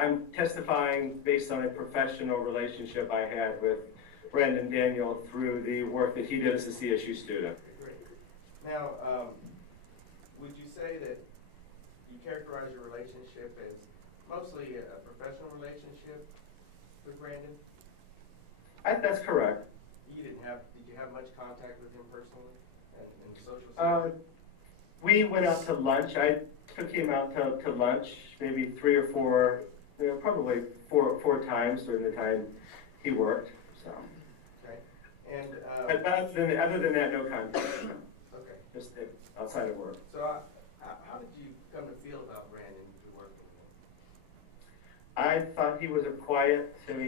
I'm testifying based on a professional relationship I had with Brandon Daniel through the work that he did as a CSU student. Great. Now, would you say that you characterize your relationship as mostly a professional relationship with Brandon? That's correct. Did you have much contact with him personally and social skills? We went out to lunch. I took him out to lunch maybe 3 or 4, probably four times during the time he worked. So. Okay. And but other than that, no contact. Okay. Just outside of work. So how did you come to feel about Brandon through working with him? I thought he was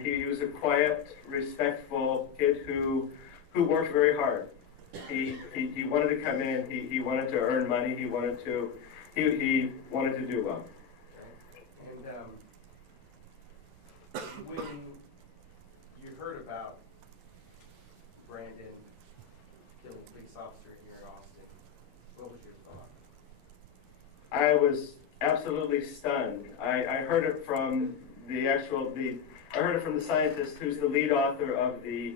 he was a quiet, respectful kid who worked very hard. He wanted to come in. He wanted to earn money. He wanted to do well. Okay. And when you heard about Brandon killing a police officer here in Austin, what was your thought? I was absolutely stunned. I heard it from I heard it from the scientist who's the lead author of the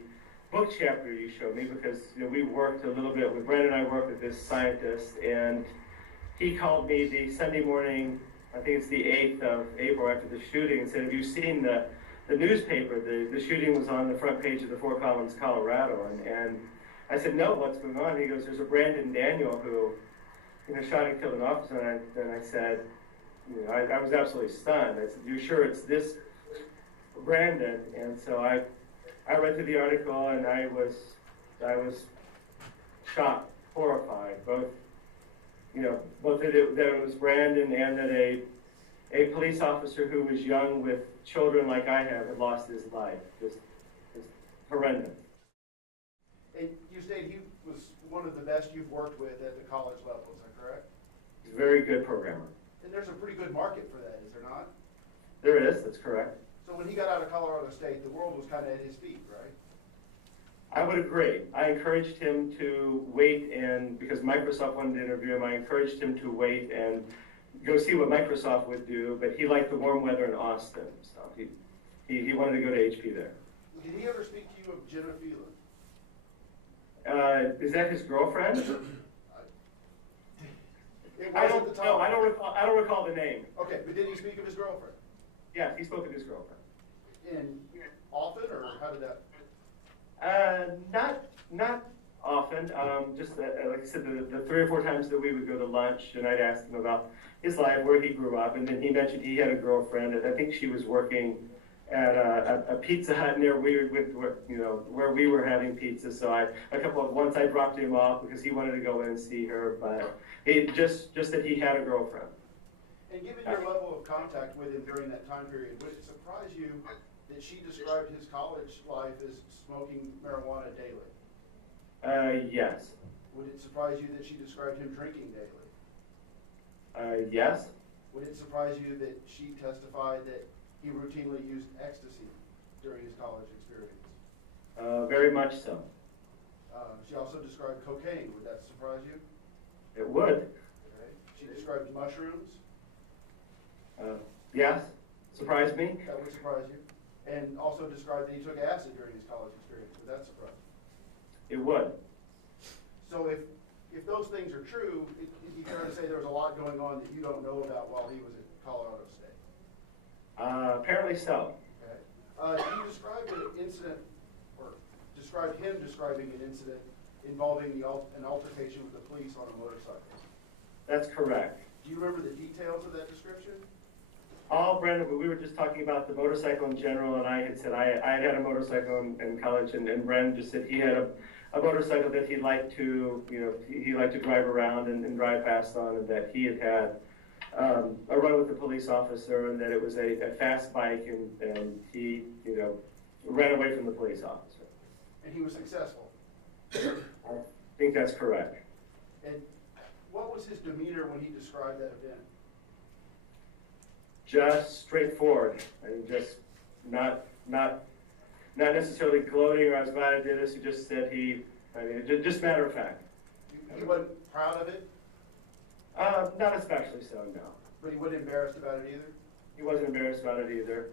book chapter you showed me, because we worked a little bit with Brandon and I worked with this scientist, and he called me the Sunday morning, I think it's the 8th of April after the shooting, and said, have you seen the newspaper? The shooting was on the front page of the Fort Collins, Colorado, and I said, no, what's going on? He goes, there's a Brandon Daniel who shot and killed an officer. And I said, I was absolutely stunned. I said, you sure it's this Brandon? And so I read through the article, and I was shocked, horrified, both that it was Brandon and that a police officer who was young with children like I have had lost his life. Just horrendous. And you stated he was one of the best you've worked with at the college level, is that correct? He's a very good programmer. And there's a pretty good market for that, is there not? There is, that's correct. So when he got out of Colorado State, the world was kind of at his feet, right? I would agree. I encouraged him to wait, and because Microsoft wanted to interview him, I encouraged him to wait and go see what Microsoft would do, but he liked the warm weather in Austin, so he wanted to go to HP there. Did he ever speak to you of Jenna Phelan? Is that his girlfriend? I don't recall the name. Okay, but did he speak of his girlfriend? Yeah, he spoke of his girlfriend. And often, or how did that? Not often. Just like I said, the 3 or 4 times that we would go to lunch, and I'd ask him about his life, where he grew up, and then he mentioned he had a girlfriend, and I think she was working at a Pizza Hut near where we were having pizza. So once I dropped him off because he wanted to go in and see her, but just that he had a girlfriend. And given your level of contact with him during that time period, would it surprise you that she described his college life as smoking marijuana daily? Yes. Would it surprise you that she described him drinking daily? Yes. Would it surprise you that she testified that he routinely used ecstasy during his college experience? Very much so. She also described cocaine. Would that surprise you? It would. Okay. She described mushrooms. Yes. Surprised me. That would surprise you. And also described that he took acid during his college experience. Would that surprise you? It would. So if those things are true, it'd be fair to say there was a lot going on that you don't know about while he was at Colorado State. Apparently so. Okay. You described an incident, or described him describing an incident involving an altercation with the police on a motorcycle. That's correct. Do you remember the details of that description? Brandon, we were just talking about the motorcycle in general, and I had said I had a motorcycle in college, and Brandon just said he had a motorcycle that he liked to drive around and drive fast on, and that he had a run with the police officer, and that it was a fast bike, and he ran away from the police officer. And he was successful? I think that's correct. And what was his demeanor when he described that event? Just straightforward. I mean, just not necessarily gloating or I was glad I did this. He just said just matter of fact. He wasn't proud of it? Not especially so, no. But he wasn't embarrassed about it either? He wasn't embarrassed about it either.